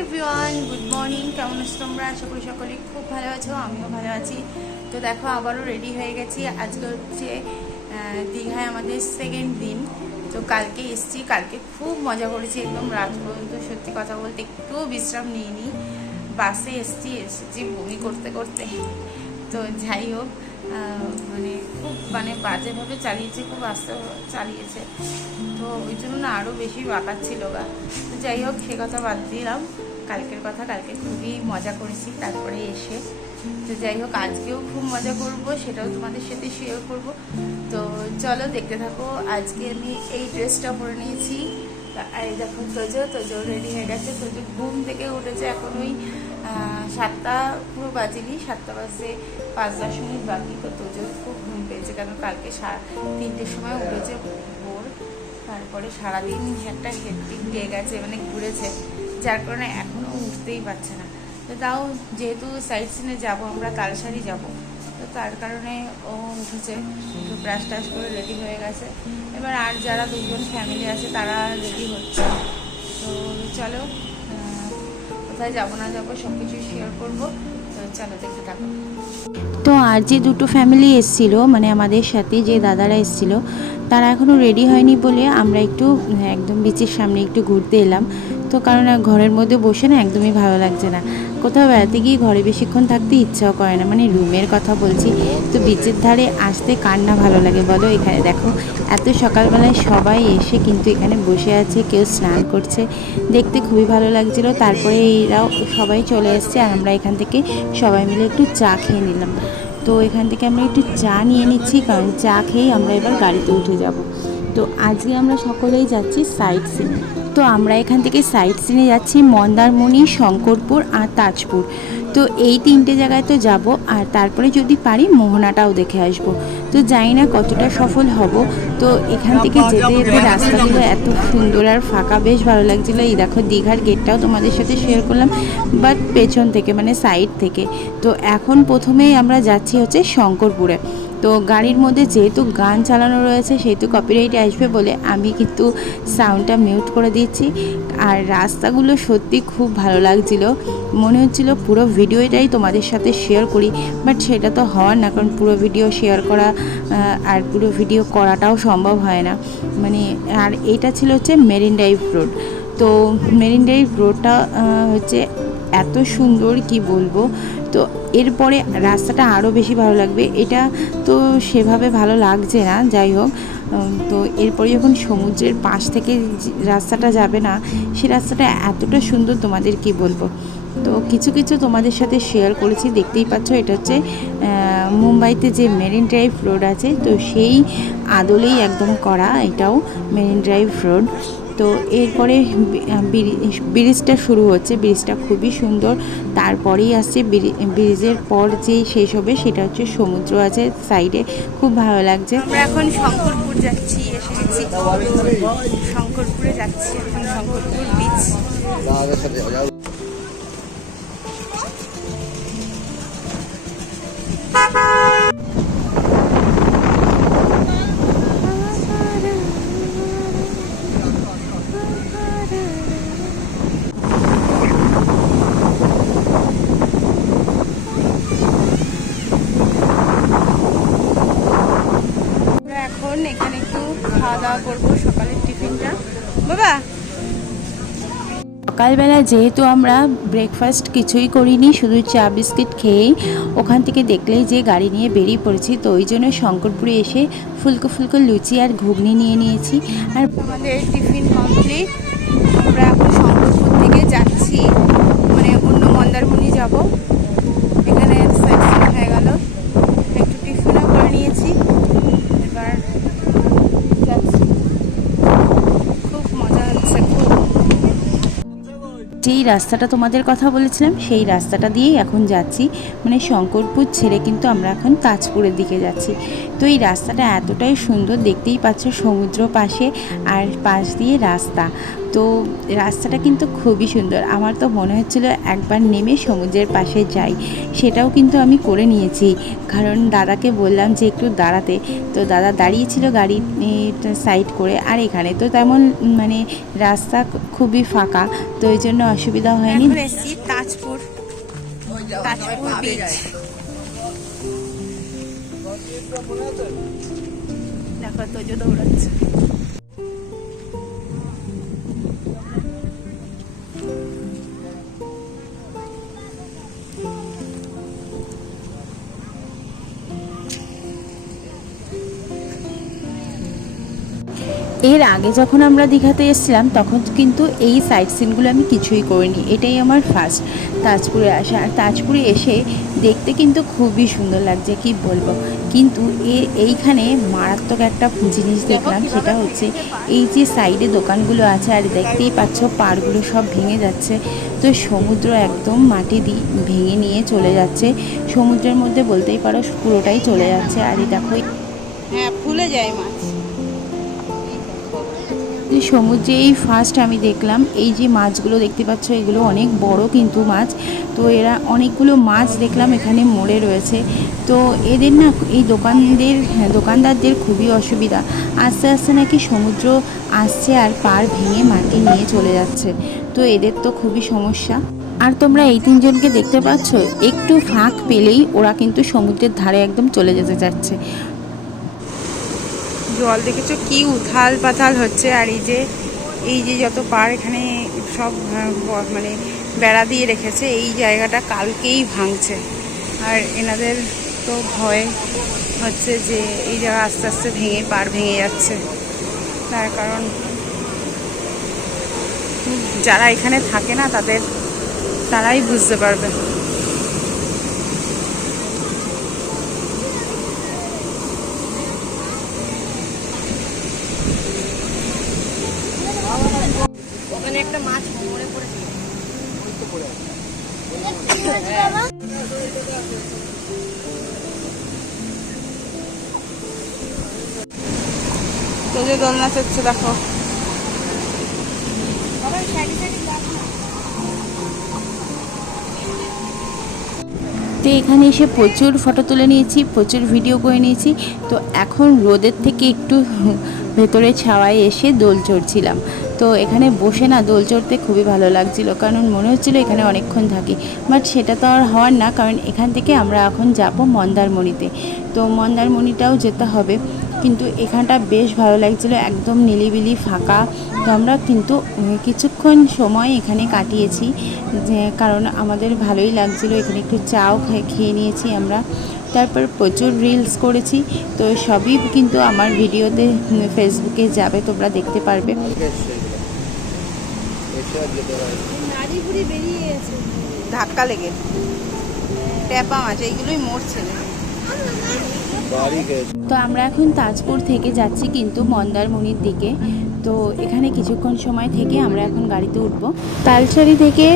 Everyone, good morning. কেমন আছো তোমরা? আশা করি সকলেই খুব ভালো আছো, আমিও ভালো আছি। তো দেখো, আবারও রেডি হয়ে গেছি। আজকে হচ্ছে দীঘায় আমাদের সেকেন্ড দিন। তো কালকে এসেছি, কালকে খুব মজা করেছি, একদম রাত পর্যন্ত। সত্যি কথা বলতে একটুও বিশ্রাম নিইনি। বাসে এসেছি বমি করতে করতে। তো যাই হোক, মানে খুব বাজেভাবে চালিয়েছে, খুব আস্তে চালিয়েছে। তো ওই জন্য না আরও বেশি বাঁকাচ্ছিল গা। তো যাই হোক, সে কথা বাদ দিলাম। কালকের কথা, কালকে খুবই মজা করেছি তারপরে এসে। তো যাই হোক, আজকেও খুব মজা করব, সেটাও তোমাদের সাথে শেয়ার করব। তো চলো দেখতে থাকো। আজকে আমি এই ড্রেসটা পরে নিয়েছি। এই দেখো, তোজো রেডি হয়ে গেছে। তোজো ঘুম থেকে উঠেছে, এখন ওই 7টা পুরো বাজেনি, 7টা বাজে 5-10 মিনিট বাকি। তো তোজোর খুব ঘুম পেয়েছে, কারণ কালকে 3টের সময় উঠেছে ভোর। তারপরে সারাদিন একটা হেডপিক দিয়ে গেছে, মানে ঘুরেছে, যার কারণে এখনও উঠতেই পারছে না। তো তাও যেহেতু সাইড সিনে যাবো, আমরা কালসারি যাব, তো তার কারণে ও উঠেছে, একটু ব্রাশ টাশ করে রেডি হয়ে গেছে। এবার আর যারা দুজন ফ্যামিলি আছে তারা রেডি হচ্ছে। তো চলো, কোথায় যাবো না যাবো সব কিছু শেয়ার করবো। তো চলো দেখতে থাকো। তো আর যে দুটো ফ্যামিলি এসেছিলো, মানে আমাদের সাথে যে দাদারা এসেছিলো, তারা এখনও রেডি হয়নি বলে আমরা একটু একদম বিচের সামনে একটু ঘুরতে এলাম। তো কারণ ঘরের মধ্যে বসে না একদমই ভালো লাগছে না, কোথাও বেড়াতে গিয়ে ঘরে বেশিক্ষণ থাকতে ইচ্ছাও করে না, মানে রুমের কথা বলছি। তো বিচের ধারে আসতে কার না ভালো লাগে বলো। এখানে দেখো, এত সকালবেলায় সবাই এসে কিন্তু এখানে বসে আছে, কেউ স্নান করছে, দেখতে খুবই ভালো লাগছিলো। তারপরে এরাও সবাই চলে এসছে, আর আমরা এখান থেকে সবাই মিলে একটু চা খেয়ে নিলাম। তো এখান থেকে আমরা একটু চা নিয়ে নিচ্ছি, কারণ চা খেয়েই আমরা এবার গাড়িতে উঠে যাব। তো আজকে আমরা সকলেই যাচ্ছি সাইট সিনে। তো আমরা এখান থেকে সাইট সিনে যাচ্ছি মন্দারমণি, শঙ্করপুর আর তাজপুর। তো এই 3টে জায়গায় তো যাব, আর তারপরে যদি পারি মোহনাটাও দেখে আসব। তো জানি না কতটা সফল হব। তো এখান থেকে যেতে যেতে রাস্তাগুলো এত সুন্দর আর ফাঁকা, বেশ ভালো লাগছিলো। এই দেখো, দীঘার গেটটাও তোমাদের সাথে শেয়ার করলাম, বাট পেছন থেকে, মানে সাইড থেকে। তো এখন প্রথমেই আমরা যাচ্ছি হচ্ছে শঙ্করপুরে। তো গাড়ির মধ্যে যেহেতু গান চালানো রয়েছে, সেহেতু কপিরাইট আসবে বলে আমি কিন্তু সাউন্ডটা মিউট করে দিচ্ছি। আর রাস্তাগুলো সত্যি খুব ভালো লাগছিলো, মনে হচ্ছিলো পুরো ভিডিওটাই তোমাদের সাথে শেয়ার করি, বাট সেটা তো হওয়ার না, কারণ পুরো ভিডিও শেয়ার করা আর পুরো ভিডিও করাটাও সম্ভব হয় না, মানে। আর এইটা ছিল হচ্ছে মেরিন ড্রাইভ রোড। তো মেরিন ড্রাইভ রোডটা হচ্ছে এত সুন্দর, কি বলবো। তো এরপরে রাস্তাটা আরও বেশি ভালো লাগবে, এটা তো সেভাবে ভালো লাগছে না। যাই হোক, তো এরপরে যখন সমুদ্রের পাশ থেকে রাস্তাটা যাবে না, সে রাস্তাটা এতটা সুন্দর, তোমাদের কি বলবো। তো কিছু কিছু তোমাদের সাথে শেয়ার করেছি, দেখতেই পাচ্ছ। এটা হচ্ছে মুম্বাইতে যে মেরিন ড্রাইভ রোড আছে, তো সেই আদলেই একদম করা এটাও মেরিন ড্রাইভ রোড। তো এরপরে ব্রিজটা শুরু হচ্ছে, ব্রিজটা খুবই সুন্দর। তারপরেই আসছে ব্রিজের পর যেই শেষ হবে সেটা হচ্ছে সমুদ্র আছে সাইডে, খুব ভালো লাগছে। আমরা এখন শঙ্করপুর যাচ্ছি, এসে গেছি শঙ্করপুরে যাচ্ছি এখন, শঙ্করপুর বিচ। এখন এখানে একটু খাওয়া দাওয়া করবো, সকালের টিফিনটা। বাবা, সকালবেলা যেহেতু আমরা ব্রেকফাস্ট কিছুই করিনি, শুধু চা বিস্কিট খেয়েই ওখান থেকে দেখলেই যে গাড়ি নিয়ে বেরিয়ে পড়েছি। তো ওই জন্য শঙ্করপুরে এসে ফুলকো ফুলকো লুচি আর ঘুগনি নিয়ে নিয়েছি। আর আমাদের টিফিন কমপ্লিট। আমরা এখন শঙ্করপুর থেকে যাচ্ছি, মানে অন্য মন্দারমণি যাব। এখানে সাইড সিন হয়ে গেল, একটু টিফিনও করে নিয়েছি, এবার যাচ্ছি। খুব মজা হচ্ছে, খুব। যেই রাস্তাটা তোমাদের কথা বলেছিলাম, সেই রাস্তাটা দিয়েই এখন যাচ্ছি, মানে শঙ্করপুর ছেড়ে কিন্তু আমরা এখন তাজপুরের দিকে যাচ্ছি। তো এই রাস্তাটা এতটাই সুন্দর, দেখতেই পাচ্ছ, সমুদ্র পাশে আর পাশ দিয়ে রাস্তা। তো রাস্তাটা কিন্তু খুবই সুন্দর। আমার তো মনে হচ্ছিল একবার নেমে সমুদ্রের পাশে যাই, সেটাও কিন্তু আমি করে নিয়েছি। কারণ দাদাকে বললাম যে একটু দাঁড়াতে, তো দাদা দাঁড়িয়েছিল গাড়ি সাইড করে। আর এখানে তো তেমন মানে রাস্তা খুবই ফাঁকা, তো ওই জন্য অসুবিধা হয়নি। এখন এসছি তাজপুর বিচ। দেখো তোজো দৌড়াচ্ছে। এর আগে যখন আমরা দীঘাতে এসেছিলাম তখন কিন্তু এই সাইট সিনগুলো আমি কিছুই করিনি, এটাই আমার ফার্স্ট তাজপুরে আসা। আর তাজপুরে এসে দেখতে কিন্তু খুবই সুন্দর লাগছে, কি বলবো। কিন্তু এইখানে মারাত্মক একটা জিনিস দেখলাম, সেটা হচ্ছে এই যে সাইডে দোকানগুলো আছে, আর দেখতেই পাচ্ছ পাড়গুলো সব ভেঙে যাচ্ছে। তো সমুদ্র একদম মাটি ভেঙে নিয়ে চলে যাচ্ছে সমুদ্রের মধ্যে, বলতেই পারো পুরোটাই চলে যাচ্ছে। আর এই দেখো, হ্যাঁ ফুলে যায় মাছ। সমুদ্রে এই ফার্স্ট আমি দেখলাম এই যে মাছগুলো দেখতে পাচ্ছ, এগুলো অনেক বড় কিন্তু মাছ। তো এরা অনেকগুলো মাছ দেখলাম এখানে মরে রয়েছে। তো এদের না এই দোকানদারদের খুবই অসুবিধা, আস্তে আস্তে নাকি সমুদ্র আসছে আর পাড় ভেঙে মাটি নিয়ে চলে যাচ্ছে। তো এদের তো খুবই সমস্যা। আর তোমরা এই তিনজনকে দেখতে পাচ্ছ, একটু ফাঁক পেলেই ওরা কিন্তু সমুদ্রের ধারে একদম চলে যেতে যাচ্ছে। জল দেখেছো কি উথাল পাথাল হচ্ছে। আর এই যে যত পার এখানে সব মানে বেড়া দিয়ে রেখেছে, এই জায়গাটা কালকেই ভাঙছে। আর এনাদের তো ভয় হচ্ছে যে এই জায়গা আস্তে আস্তে পার ভেঙে যাচ্ছে। তার কারণ যারা এখানে থাকে না তারাই বুঝতে পারবে। ওখানে একটা মাছ মরে পড়েছিল। তোদের দোলনা চলছে দেখো। তো এখানে এসে প্রচুর ফটো তুলে নিয়েছি, প্রচুর ভিডিও করে নিয়েছি। তো এখন রোদের থেকে একটু ভেতরে ছাওয়ায় এসে দোল চড়ছিলাম। তো এখানে বসে না দোল চড়তে খুবই ভালো লাগছিল, কারণ মনে হচ্ছিলো এখানে অনেকক্ষণ থাকি। বাট সেটা তো আর হওয়ার না, কারণ এখান থেকে আমরা এখন যাব মন্দারমণিতে। তো মন্দারমণিটাও যেতে হবে, কিন্তু এখানটা বেশ ভালো লাগছিলো, একদম নিলিবিলি ফাঁকা। তো আমরা কিন্তু কিছুক্ষণ সময় এখানে কাটিয়েছি, কারণ আমাদের ভালোই লাগছিলো। এখানে একটু চাও খেয়ে নিয়েছি আমরা, তারপর প্রচুর রিলস করেছি। তো সবই কিন্তু আমার ভিডিওতে ফেসবুকে যাবে, তোমরা দেখতে পারবে। ধাক্কা লেগে ট্যাপা মাছ এইগুলোই মরছে। তো আমরা এখন তাজপুর থেকে যাচ্ছি কিন্তু মন্দারমণির দিকে। তো এখানে কিছুক্ষণ সময় থেকে আমরা এখন গাড়িতে উঠবো। তালসারি থেকে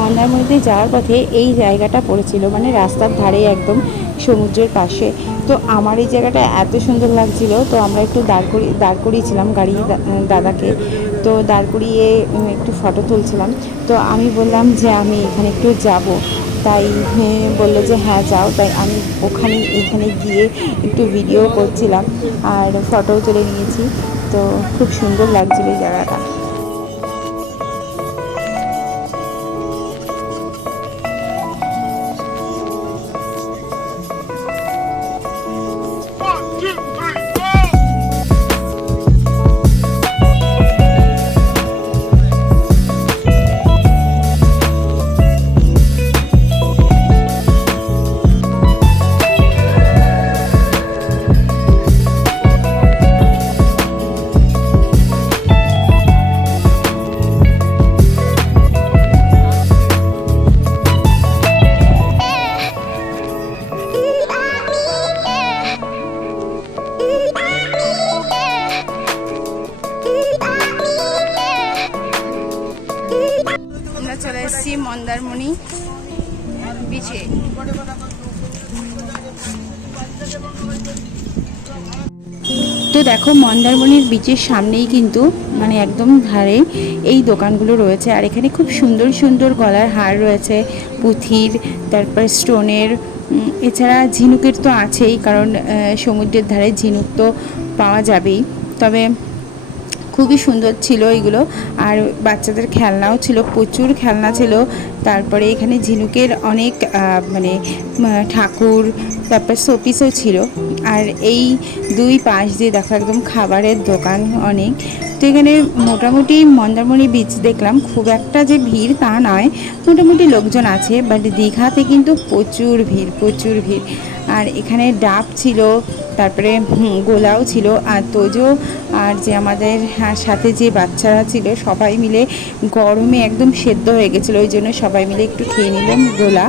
মন্দারমণিতে যাওয়ার পথে এই জায়গাটা পড়েছিল, মানে রাস্তার ধারে একদম সমুদ্রের পাশে। তো আমার এই জায়গাটা এত সুন্দর লাগছিল, তো আমরা একটু দাঁড় করিয়েছিলাম গাড়ি দাদাকে। তো দাঁড় করিয়ে একটু ফটো তুলছিলাম। তো আমি বললাম যে আমি এখানে একটু যাব, তাই বললো যে হ্যাঁ যাও। তাই আমি এখানে গিয়ে একটু ভিডিও করছিলাম আর ফটোও তুলে নিয়েছি। তো খুব সুন্দর লাগছিল এই জায়গাটা। চলে এসেছি মন্দারমণি বিচে। তো দেখো মন্দারমণির বিচের সামনেই কিন্তু মানে একদম ধারে এই দোকানগুলো রয়েছে। আর এখানে খুব সুন্দর সুন্দর গলার হার রয়েছে, পুঁথির, তারপর স্টোনের, এছাড়া ঝিনুকের তো আছেই, কারণ সমুদ্রের ধারে ঝিনুক তো পাওয়া যাবেই। তবে খুবই সুন্দর ছিল এগুলো। আর বাচ্চাদের খেলনাও ছিল, প্রচুর খেলনা ছিল। তারপরে এখানে ঝিনুকের অনেক মানে ঠাকুর, তারপর শোপিসও ছিল। আর এই দুই পাশ দিয়ে দেখো একদম খাবারের দোকান অনেক। তো এখানে মোটামুটি মন্দারমণি বিচ দেখলাম, খুব একটা যে ভিড় তা নয়, মোটামুটি লোকজন আছে। বাট দীঘাতে কিন্তু প্রচুর ভিড়, প্রচুর ভিড়। আর এখানে ডাব ছিল, তারপরে গোলাও ছিল। আর তোজো আর যে আমাদের সাথে যে বাচ্চারা ছিল সবাই মিলে গরমে একদম সেদ্ধ হয়ে গেছিলো, ওই জন্য সবাই মিলে একটু খেয়ে নিলাম গোলা।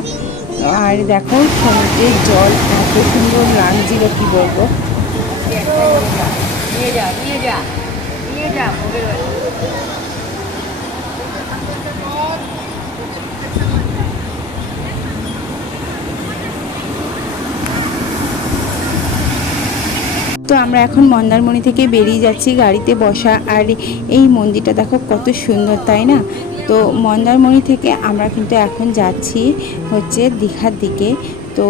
আর দেখো সমুদ্রের জল এত সুন্দর লাগছিল, কি বলবো। নিয়ে যা নিয়ে যা নিয়ে যা। তো আমরা এখন মন্দারমণি থেকে বেরিয়ে যাচ্ছি, গাড়িতে বসা। আর এই মন্দিরটা দেখো কত সুন্দর, তাই না? তো মন্দারমণি থেকে আমরা কিন্তু এখন যাচ্ছি হচ্ছে দীঘার দিকে, তো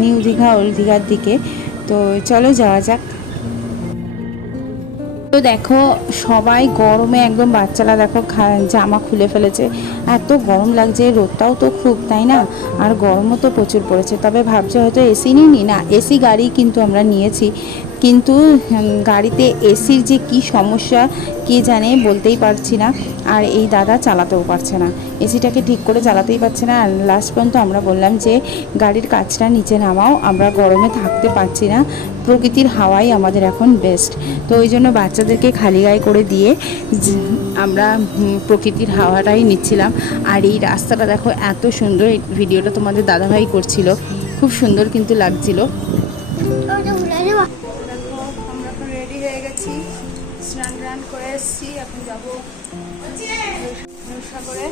নিউ দীঘা ওল্ড দীঘার দিকে। তো চলো যাওয়া যাক। তো দেখো সবাই গরমে একদম, বাচ্চারা দেখো জামা খুলে ফেলেছে, এত গরম লাগছে। রোদটাও তো খুব, তাই না? আর গরমও তো প্রচুর পড়েছে। তবে ভাবছে হয়তো এসি নিই না, এসি গাড়ি কিন্তু আমরা নিয়েছি, কিন্তু গাড়িতে এসির যে কি সমস্যা কে জানে, বলতেই পারছি না। আর এই দাদা চালাতেও পারছে না, এসিটাকে ঠিক করে চালাতেই পারছে না। আর লাস্ট পর্যন্ত আমরা বললাম যে গাড়ির কাজটা নিচে নামাও, আমরা গরমে থাকতে পারছি না, প্রকৃতির হাওয়াই আমাদের এখন বেস্ট। তো ওই জন্য বাচ্চাদেরকে খালি গায়ে করে দিয়ে আমরা প্রকৃতির হাওয়াটাই নিচ্ছিলাম। আর এই রাস্তাটা দেখো এত সুন্দর, এই ভিডিওটা তোমাদের দাদাভাই করছিল, খুব সুন্দর কিন্তু লাগছিল। আমরা এখন রেডি হয়ে গেছি, স্নান টান করে এসেছি। এখন যাবো সাগরে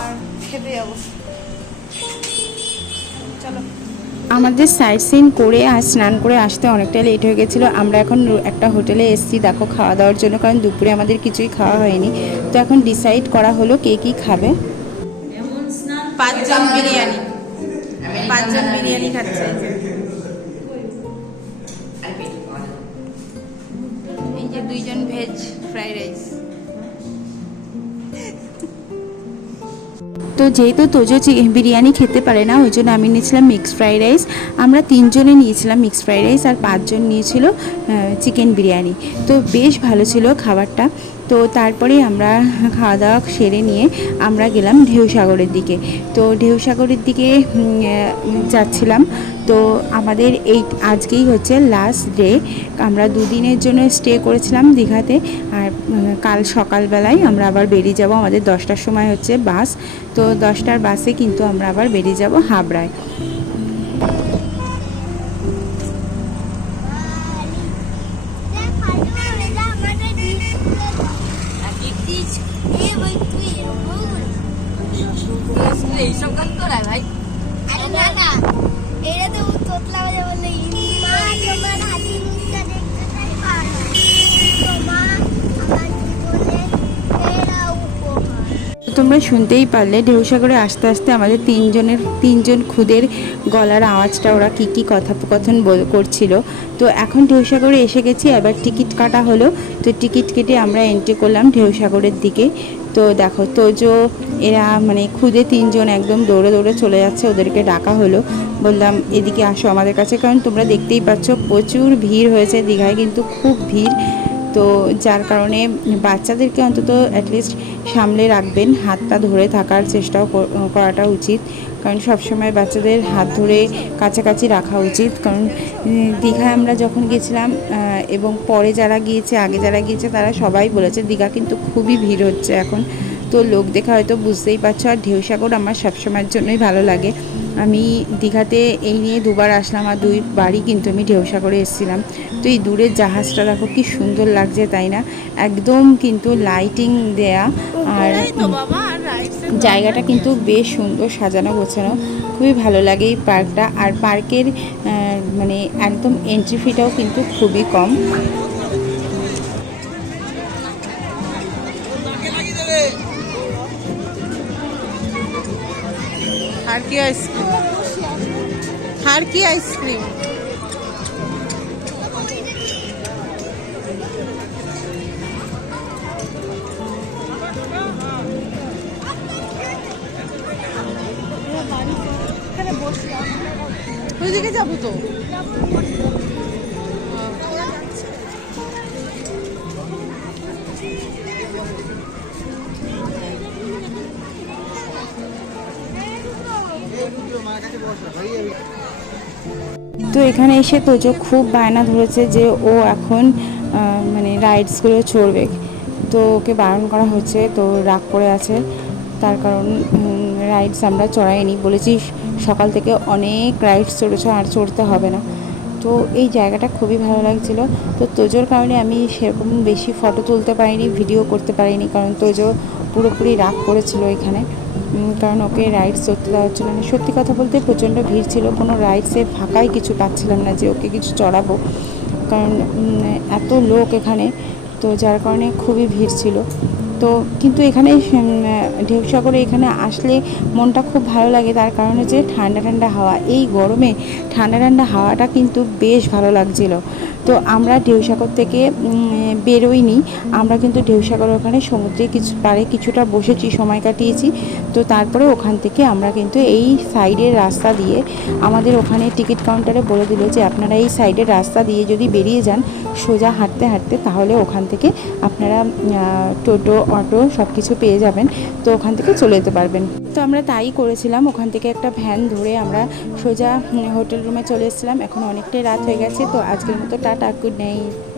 আর খেতে যাবো। চলো। আমাদের সাইট সিন করে আর স্নান করে আসতে অনেকটা লেট হয়ে গেছিলো। আমরা এখন একটা হোটেলে এসেছি দেখো খাওয়া দাওয়ার জন্য, কারণ দুপুরে আমাদের কিছুই খাওয়া হয়নি। তো এখন ডিসাইড করা হলো কে কী খাবে। 5 জন বিরিয়ানি, 5 জন বিরিয়ানি খাচ্ছে। এই যে 2 জন ভেজ ফ্রাইড রাইস। তো যেহেতু তোজো বিরিয়ানি খেতে পারে না, ওই জন্য আমি নিয়েছিলাম মিক্সড ফ্রাইড রাইস। আমরা 3 জনে নিয়েছিলাম মিক্সড ফ্রাইড রাইস, আর 5 জন নিয়েছিল চিকেন বিরিয়ানি। তো বেশ ভালো ছিল খাবারটা। তো তারপরে আমরা খাওয়া দাওয়া সেরে নিয়ে আমরা গেলাম ঢেউসাগরের দিকে। তো ঢেউসাগরের দিকে যাচ্ছিলাম। তো আমাদের এই আজকেই হচ্ছে লাস্ট ডে। আমরা 2 দিনের জন্য স্টে করেছিলাম দীঘাতে। আর কাল সকালবেলায় আমরা আবার বেরিয়ে যাব, আমাদের 10টার সময় হচ্ছে বাস। তো 10টার বাসে কিন্তু আমরা আবার বেরিয়ে যাব হাবড়ায়। এইসব গান করায় ভাই। আরে না না, এটা তো তোতলা বাজে বলে মা তোমার হাতি মুখটা দেখতে চাই। আর মা আমার জীবনে এরা উপহার। তোমরা শুনতেই পারলে ঢেউসাগরে আসতে আসতে আমাদের 3 জন খুদের গলার আওয়াজটা, ওরা কী কী কথোপকথন করছিল। তো এখন ঢেউসাগরে এসে গেছি, এবার টিকিট কাটা হলো। তো টিকিট কেটে আমরা এন্ট্রি করলাম ঢেউসাগরের দিকে। তো দেখো তোজো এরা মানে খুদে 3 জন একদম দৌড়ে দৌড়ে চলে যাচ্ছে, ওদেরকে ডাকা হলো, বললাম এদিকে আসো আমাদের কাছে, কারণ তোমরা দেখতেই পাচ্ছ প্রচুর ভিড় হয়েছে দীঘায়, কিন্তু খুব ভিড়। তো যার কারণে বাচ্চাদেরকে অন্তত অ্যাটলিস্ট সামলে রাখবেন, হাতটা ধরে থাকার চেষ্টাও করাটা উচিত, কারণ সবসময় বাচ্চাদের হাত ধরে কাছাকাছি রাখা উচিত। কারণ দীঘায় আমরা যখন গেছিলাম এবং পরে যারা গিয়েছে, আগে যারা গিয়েছে, তারা সবাই বলেছে দীঘা কিন্তু খুবই ভিড় হচ্ছে এখন। তো লোক দেখা হয়তো বুঝতেই পারছো। আর ঢেউসাগর আমার সবসময়ের জন্যই ভালো লাগে। আমি দীঘাতে এই নিয়ে 2বার আসলাম, আর 2 বারই কিন্তু আমি ঢেউসাগরে এসেছিলাম। তো এই দূরের জাহাজটা দেখো কি সুন্দর লাগছে, তাই না? একদম কিন্তু লাইটিং দেয়া, আর জায়গাটা কিন্তু বেশ সুন্দর সাজানো গোছানো, খুবই ভালো লাগে এই পার্কটা। আর পার্কের মানে একদম এন্ট্রি ফিটাও কিন্তু খুবই কম। হারকি আইসক্রিম, হারকি আইসক্রিম। ওইদিকে যাবো তো। তো এখানে এসে তোজো খুব বায়না ধরেছে যে ও এখন মানে রাইডসগুলো চড়বে, তো ওকে বারণ করা হচ্ছে, তো রাগ করে আছে। তার কারণ রাইডস আমরা চড়াইনি, বলেছি সকাল থেকে অনেক রাইডস চড়েছো, আর চড়তে হবে না। তো এই জায়গাটা খুবই ভালো লাগছিলো। তো তোজোর কারণে আমি সেরকম বেশি ফটো তুলতে পারিনি, ভিডিও করতে পারিনি, কারণ তোজো পুরোপুরি রাগ করেছিল এখানে, কারণ ওকে রাইডস চড়তে দেওয়া হচ্ছিলো না। সত্যি কথা বলতে প্রচণ্ড ভিড় ছিল, কোনো রাইডসে ফাঁকাই কিছু পাচ্ছিলাম না যে ওকে কিছু চড়াবো, কারণ এত লোক এখানে, তো যার কারণে খুবই ভিড় ছিল। তো কিন্তু এখানে ঢেউসাগরে এখানে আসলে মনটা খুব ভালো লাগে, তার কারণ হচ্ছে ঠান্ডা ঠান্ডা হাওয়া। এই গরমে ঠান্ডা ঠান্ডা হাওয়াটা কিন্তু বেশ ভালো লাগছিল। তো আমরা ঢেউসাগর থেকে বেরোইনি, আমরা কিন্তু ঢেউসাগর ওখানে সমুদ্রে পাড়ে কিছুটা বসেছি, সময় কাটিয়েছি। তো তারপরে ওখান থেকে আমরা কিন্তু এই সাইডের রাস্তা দিয়ে, আমাদের ওখানে টিকিট কাউন্টারে বলে দিল যে আপনারা এই সাইডের রাস্তা দিয়ে যদি বেরিয়ে যান সোজা হাঁটতে হাঁটতে, তাহলে ওখান থেকে আপনারা টোটো অটো সব কিছু পেয়ে যাবেন, তো ওখান থেকে চলে যেতে পারবেন। তো আমরা তাই করেছিলাম, ওখান থেকে একটা ভ্যান ধরে আমরা সোজা হোটেল রুমে চলে এসেছিলাম। এখন অনেকটাই রাত হয়ে গেছে, তো আজকের মতো টাটা, গুড নাইট।